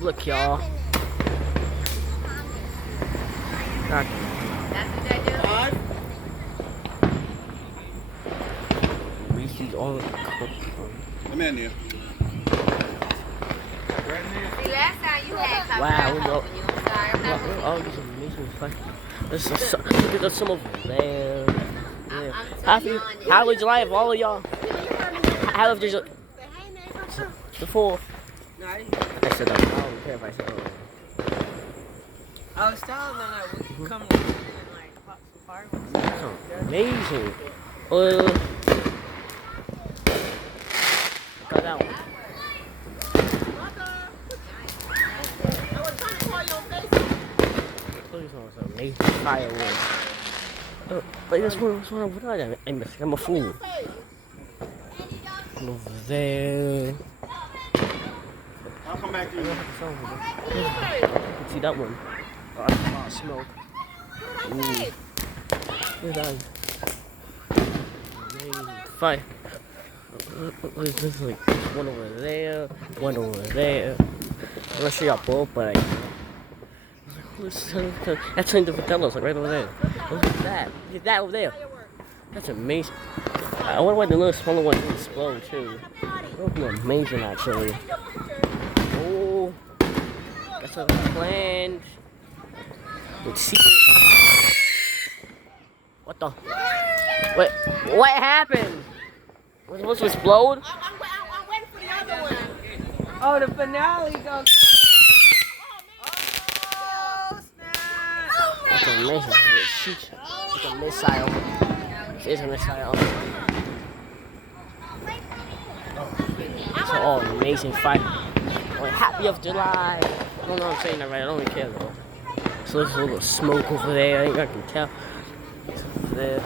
Look, y'all. That's what they do? Five. Reese's all Come in here. See, last time you had cover Wow, up on you. I'm sorry. I'm not Look, gonna all these amazing fucking. Look at some over there. Yeah. How was July of all of y'all? How was your the fourth? No, I didn't. I said I don't care if I said. I was telling them that we could come and like pop some fireworks. That's amazing. Got that one. These ones are amazing fireworks. But this one over there. I'm a fool. Over there. I'll come back to you. You can see that one. Oh, that's a lot of smoke. Look at that. Amazing fire. There's like one over there, one over there. I'm gonna show y'all both, but that's Tony Vitello's like right over there. Look at that. Look at that over there. That's amazing. I wonder why the little smaller ones explode too. That would be amazing actually. Oh, that's a plan. Let's see it. What the? Wait, what happened? Was it supposed to explode? I'm waiting for the other one. Oh, the finale goes. Oh, snap! It's amazing. Shoot. It's a missile. It's a missile. It's all amazing fight. Like, happy of July. I don't know if I'm saying that right. I don't really care though. So there's a little smoke over there. I think I can tell. It's over there.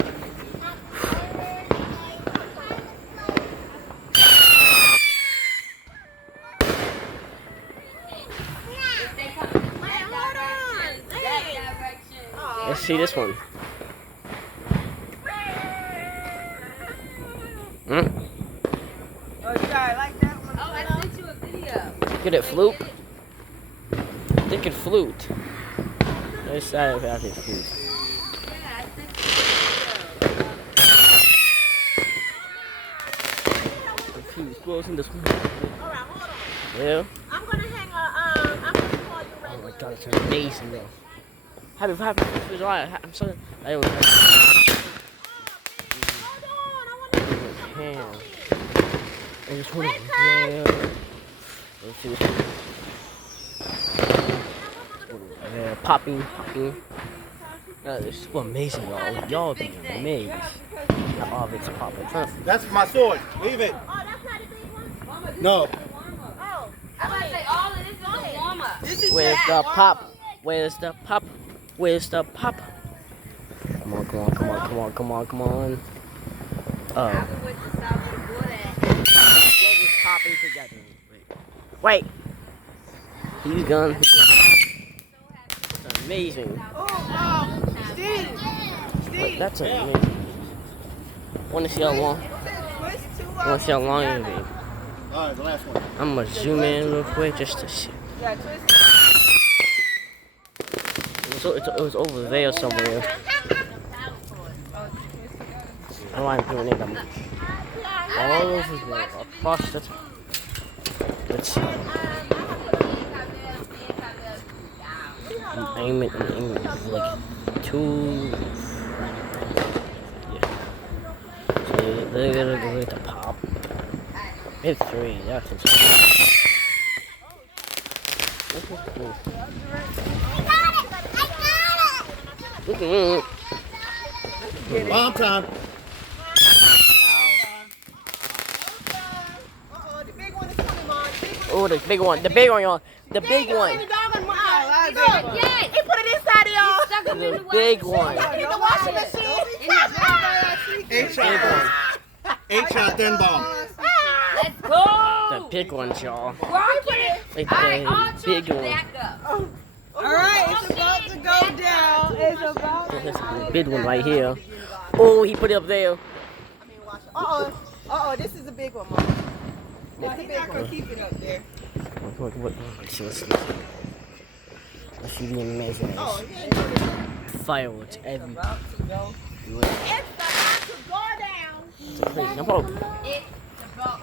Let's see this one. Oh, yeah, I like that one. Oh, I sent you a video. Get it, flute? They can flute. Let's see if I can flute. Yeah, I sent you a video. The fuse blows in this one. All right, hold on. Yeah. I'm gonna hang I'm gonna call you right Oh my now. god, it's amazing though. Happy 4th of July. I'm sorry. I don't know. Hold on, I wanna I just want to. Yeah. Let's see this one. Yeah, popping. This is amazing, y'all. Y'all be amazed. How all it's popping. That's my sword. Leave it. Oh, that's not a big one? No. Oh. I'm gonna say all of this is a warm up. Where's the pop? Where's the pop? Where's the pop? Come on. I was with the South of the border. We're just popping together. Wait. He's gone. That's amazing. Steve. That's amazing. Wanna see how long? Wanna see how long it'll be? All right, the last one. I'm gonna zoom in real quick just to see. Yeah, twist. It was over there somewhere. I don't want to do anything. All over there. Across the. Let's see. I'm aiming like 2. Yeah. So they're gonna go with the pop. It's 3. That's insane. Bomb time. Uh-oh, the big one is coming, Mom. Oh, the big one, y'all. The big one. The dog on my Look, Yes. He put it inside of y'all. Stuck him in the The big washing one. machine. In the washing machine. Eight Big shot. one. 8-shot, then bomb. Let's go. The big ones, y'all. Rock it. Like All right, all the big children one. back up. All right, it's about to go down. It's about to This is the big one right here. Oh, he put it up there. Uh-oh, this is a big one, Mom. He's not going to keep it up there. Let's see the amazing fireworks everywhere. It's about to go down. It's crazy. I'm broke. It's about.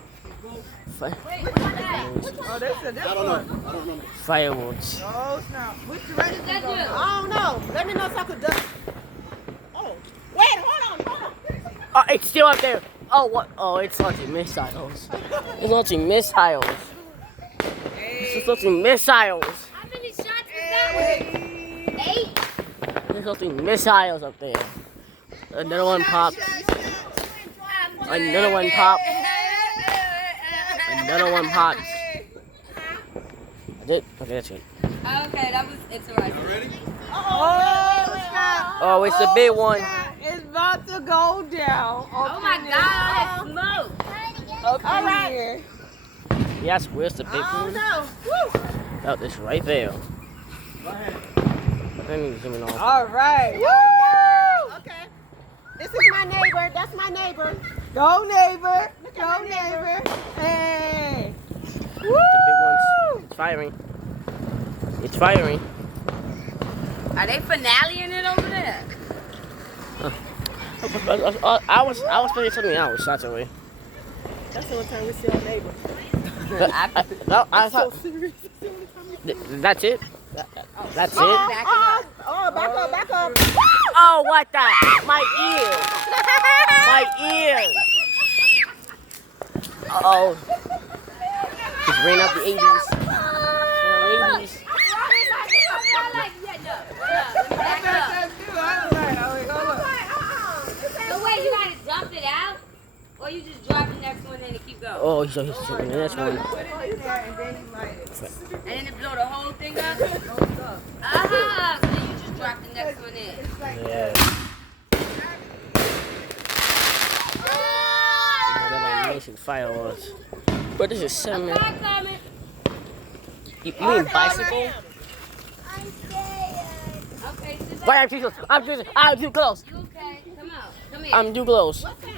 Fi- Oh, this is this I don't one. know. I don't remember. Fireworks. Oh, snap. Which direction That go? do? I don't know. Let me know so I could duck. Oh, wait, hold on. Oh, it's still up there. Oh, what? Oh, it's launching missiles. It's launching missiles. It's launching missiles. How many shots was that one? 8? There's launching missiles up there. Another one popped. Another one popped. Another one popped. I did. Okay, that's good. Okay, that was interesting. Ready? Oh, snap. Oh, it's the big one. It's about to go down. Oh my God, smoke. Up All in right. here. Yes, where's the big I don't one? know. Woo. Oh, it's right there. Go ahead. But then he's zooming off. All right. Woo! Okay. This is my neighbor. That's my neighbor. Go, neighbor. Look Go, at my neighbor. neighbor. Hey. The big ones. It's firing. It's firing. Are they finaleing it over there? I was playing something else actually. That's the only time we see our neighbor. I thought that's it. That's it. Back it up. Oh, back up. Oh, what the? My ears. My ears. Uh-oh. It's raining out the 80s. 80s. So wait, you gotta dump it out? Or you just drop the next one in and keep going? Oh, so he's shooting the next one. And then it blow the whole thing up? Ah, so then you just drop the next one in. Yeah. That amazing fireworks. But this is 7 minutes. Car coming. You mean bicycle? Okay, sit Why back. I'm too close? I'm too close. You okay? Come out. Come here. I'm too close. What's that?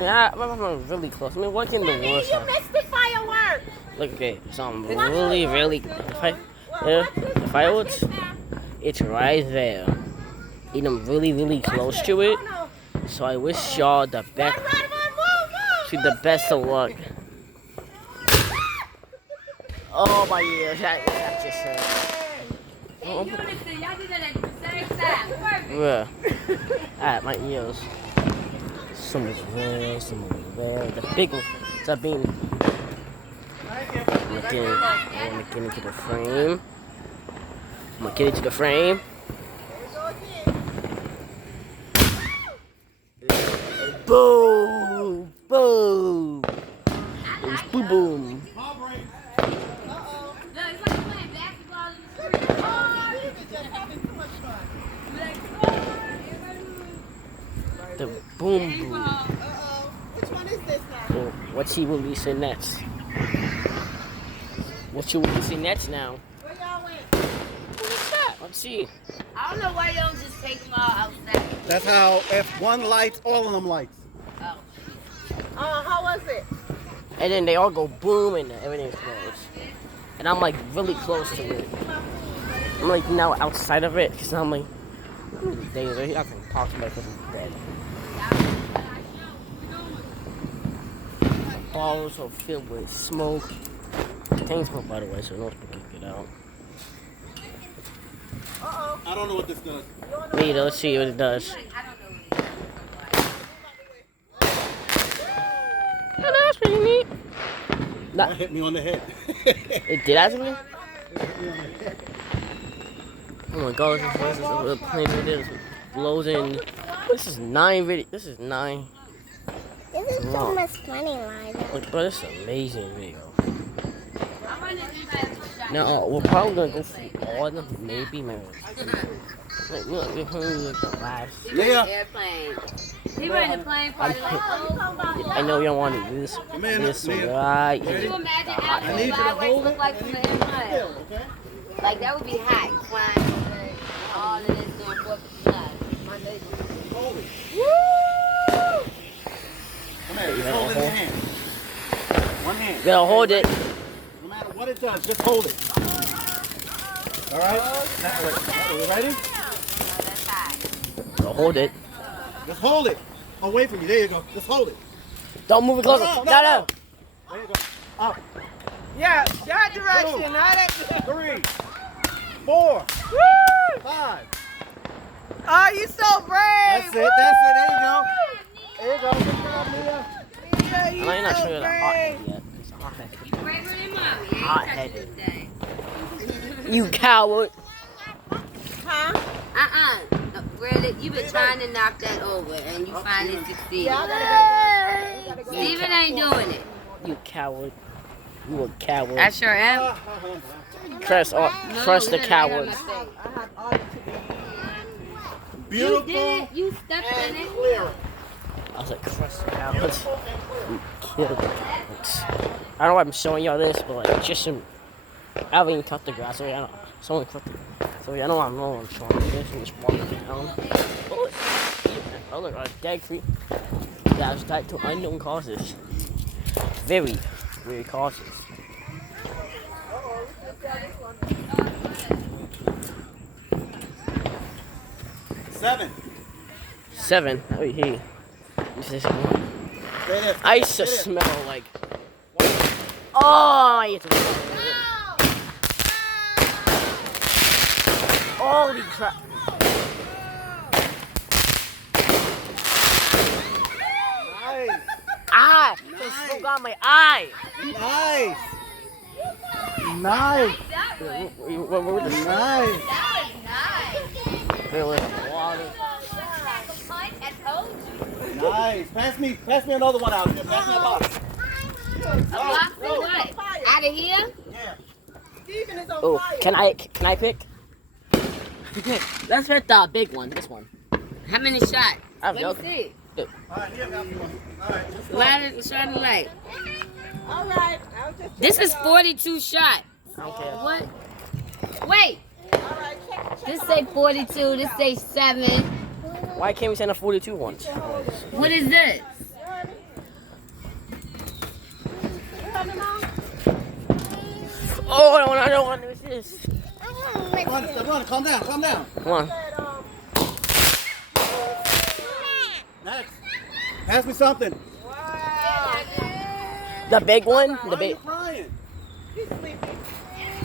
Yeah, I'm really close. I mean, what can the Sammy, worst you happen? missed the fireworks. Look, okay, so I'm really, the fireworks, it's right there. And I'm really close to it. So I wish y'all the best, the best of luck. Oh my ears, that just In unison, y'all did that at the same time. Perfect. yeah. My ears. Some over there, some over there. The big one, it's a beam. I'm gonna get into the frame. I'm gonna get into the frame. Boom! Boom! It's boom boom. No, it's like playing basketball in the street. The boom boom. Which one is this now? Well, what's he releasing next? What you releasing next now? Where y'all went? What's that? Let's see. I don't know why you don't just take them all outside. That's how, if one lights, all of them lights. How was it? And then they all go boom and everything explodes. And I'm like really close to it. I'm like now outside of it because I'm like, days I can talk to my cousin dead. Balls are filled with smoke. Contains smoke, by the way, so no one can get it out. I don't know what this does. Me either. Let's see what it does. I don't know what Oh, that's pretty neat. That hit me on the head. It did actually? Oh my god, this is a plane video. This blows in. This is 9 video. This is 9. This is so Wow. much funny, Liza. Like, bro, this is an amazing video. I'm running these guys for shot. Now, we're probably gonna go through all of them, maybe, maybe. Like, look, we're probably like the last. He running Yeah. the airplane. He running the plane party like, oh. I know you don't want to do this. Man, This man. right Could you here. imagine I how need you to flyways hold look it. like from the airplane? Okay? Like, that would be hot. Flying over all of this doing 4th of July. Hold it. Come here, just hold it in your hand. One hand. You gotta hold it. No matter what it does, just hold it. All right? Now, wait, are you ready? So hold it. Just hold it. Away from you. There you go. Just hold it. Don't move it closer. No. No. There you go. Up. Yeah, that direction, 2, not that. 3, 4, Woo! 5. Oh, you so brave. That's it. There you go. There you go. Good job, Mia. Yeah, I'm you not so sure you're the hot brave. head yet. It's a hot head. Braver than mommy. I ain't Hot-headed. touching this thing. You coward. Huh? No, really, you've been trying to knock that over and you finally succeeded. Yeah, I gotta go. Steven ain't doing it. You coward. You a coward. I sure am. Trust No, the you gotta coward. write on my face. I have all the Beautiful. You did it. You stepped in it. Clear. I was like, trust the cowards. Beautiful and clear. Kill the cowards. I don't know why I'm showing y'all this, but like, just some. I haven't even cut the grass. So I don't. Someone cut the. So yeah, I know I'm showing you this and just walking down. Oh look, a dead creek. Yeah, it's tied to unknown causes. Very weird causes. 7. 7. Oh, he. This is one. Stay there. I used to Stay there. smell like. Oh, I used to. Holy crap! Nice. Ah! There's smoke on my eye. Nice. Nice. What were the Nice. there was water? Nice. Pass me another one out here. Pass me a box. A box of what? Out of here? Yeah. Steven is on Oh, fire. can I pick? Okay, let's pick the big one. This one. How many shots? I have Let me see. All right, here, got one. All right. Let's go. Light it, shine the light. All right. I'll just This is 42 shots. I don't care. What? Wait. All right, check. This say 42. This say 7. Why can't we send a 42 once? What is this? Oh, I don't want to do this. Run, calm down. Come on. Next. Pass me something. The big one? Why The are you big. crying? He's sleeping.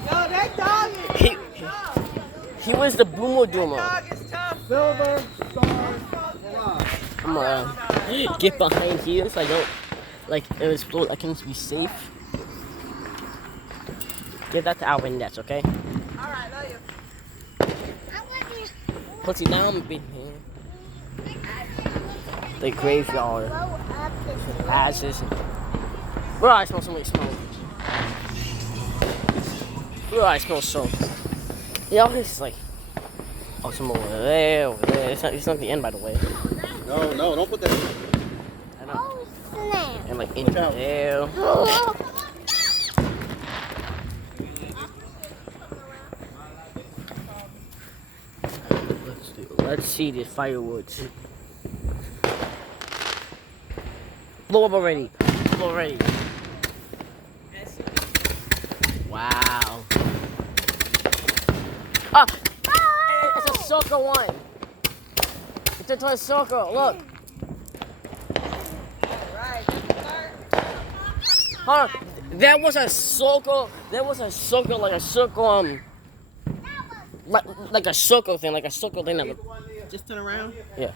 No, that dog is He, tough. he was the Boomo Doomo. Dog is tough. Silver Star Mirage. I'm gonna get behind here so I don't, like, it was explode. I can be safe. Give that to Alvin, that's okay? All right, love you. Put it down, big man. The graveyard. Ashes. Where I smell somebody smoke. Where I smell smoke. Yeah, it's like, oh, some over there, over there. It's not the end, by the way. No, don't put that in. I know. And like in Watch out. there. Let's see the fireworks. Blow up already. Blow already. Wow. Ah! It's a circle one. It's a toy circle. Look. Right. Hold on. There was a circle. Like a circle. Like a circle thing. That was, Just turn around. yeah.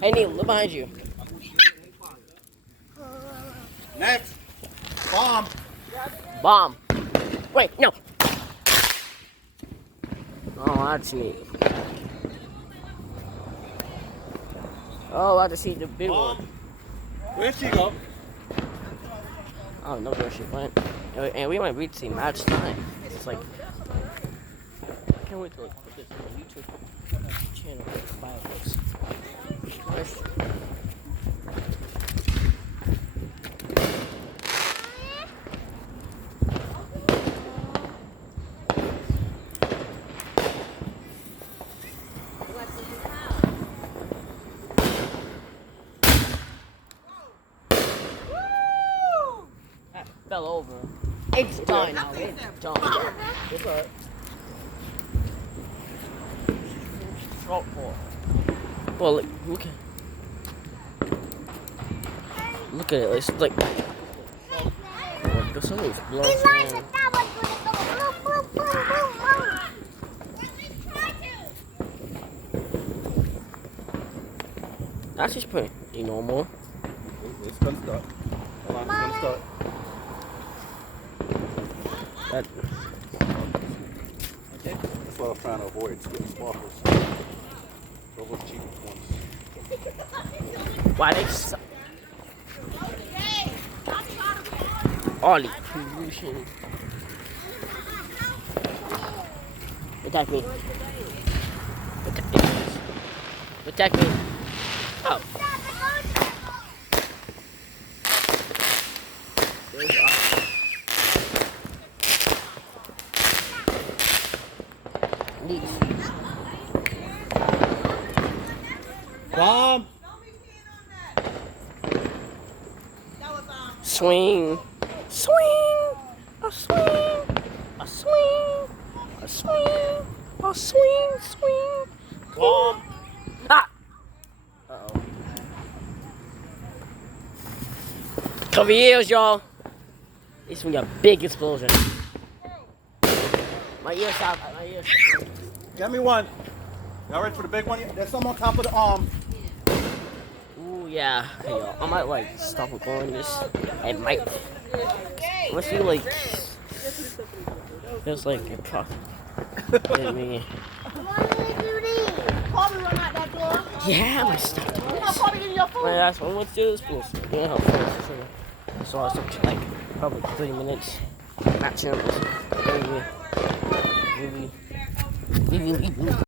Hey, Neil, look behind you. Next. Bomb. Bomb. Wait, no. Oh, that's neat. Oh, I just see the big Bomb. one. Where'd she go? I don't know where she went. And we might reach the match time. It's like, I can't wait to like, put this on the YouTube channel. Fireworks. fell over. It's done now. It's done. It's all right. Oh, well, look at it. It's like the sun is blowing. Elijah, that was gonna go boom, boom, boom, boom. That's just pretty normal. It's gonna start. Hold on, it's gonna start. That, That's what I was trying to avoid. It's getting sparkles. Those are cheap ones. why they suck? Ollie, pollution. Attack me. Attack me. Oh. There's Ollie. Leave. Bomb! Swing. Swing. A swing. A swing. A swing. A swing. Swing. Bomb! Ah! Uh-oh. Cover your ears, y'all. This one got a big explosion. My ears out. My ears. Get me one. Y'all ready for the big one? There's some on top of the arm. Ooh, yeah. Hey, y'all. I might, like, stop recording this. I might. Unless you, like, feels like you're talking to me. Kobe run out that door. Yeah, my stuff. You know Kobe getting your food. Man, that's what let's do this, please. Yeah, how fast. So I took like probably 3 minutes. Not sure. Maybe.